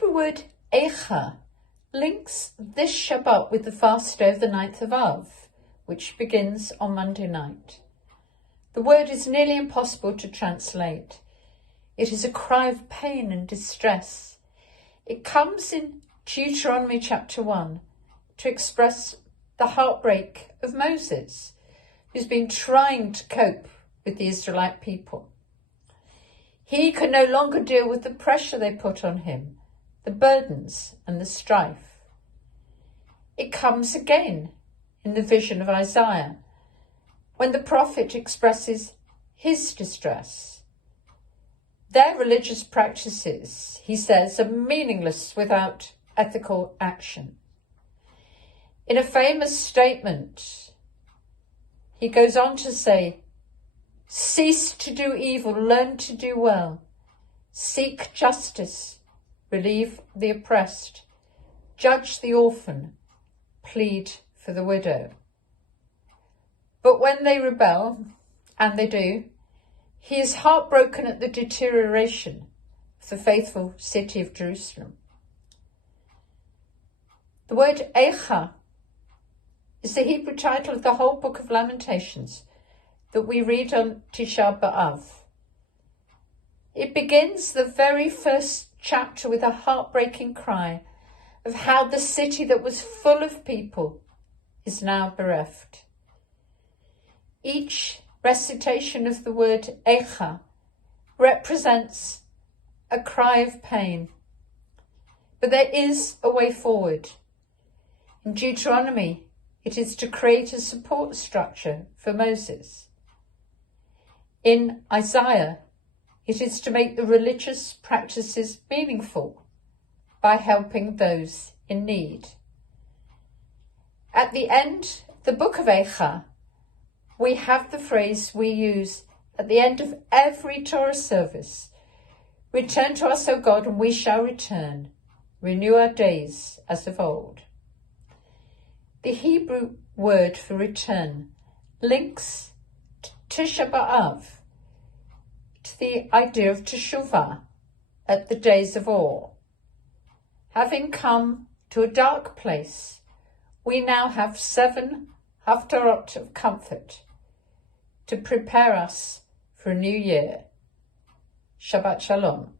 Hebrew word Eicha links this Shabbat with the fast day of the 9th of Av, which begins on Monday night. The word is nearly impossible to translate. It is a cry of pain and distress. It comes in Deuteronomy chapter 1 to express the heartbreak of Moses, who's been trying to cope with the Israelite people. He can no longer deal with the pressure they put on him, the burdens and the strife. It comes again in the vision of Isaiah, when the prophet expresses his distress. Their religious practices, he says, are meaningless without ethical action. In a famous statement, he goes on to say, "Cease to do evil, learn to do well. Seek justice, relieve the oppressed, judge the orphan, plead for the widow." But when they rebel, and they do, he is heartbroken at the deterioration of the faithful city of Jerusalem. The word Eicha is the Hebrew title of the whole book of Lamentations that we read on Tisha B'Av. It begins the very first chapter with a heartbreaking cry of how the city that was full of people is now bereft. Each recitation of the word Eicha represents a cry of pain. But there is a way forward. In Deuteronomy, it is to create a support structure for Moses. In Isaiah, it is to make the religious practices meaningful by helping those in need. At the end of the book of Eicha, we have the phrase we use at the end of every Torah service: "Return to us, O God, and we shall return. Renew our days as of old." The Hebrew word for return links Tisha B'Av to the idea of teshuvah at the days of awe. Having come to a dark place, we now have 7 haftarot of comfort to prepare us for a new year. Shabbat Shalom.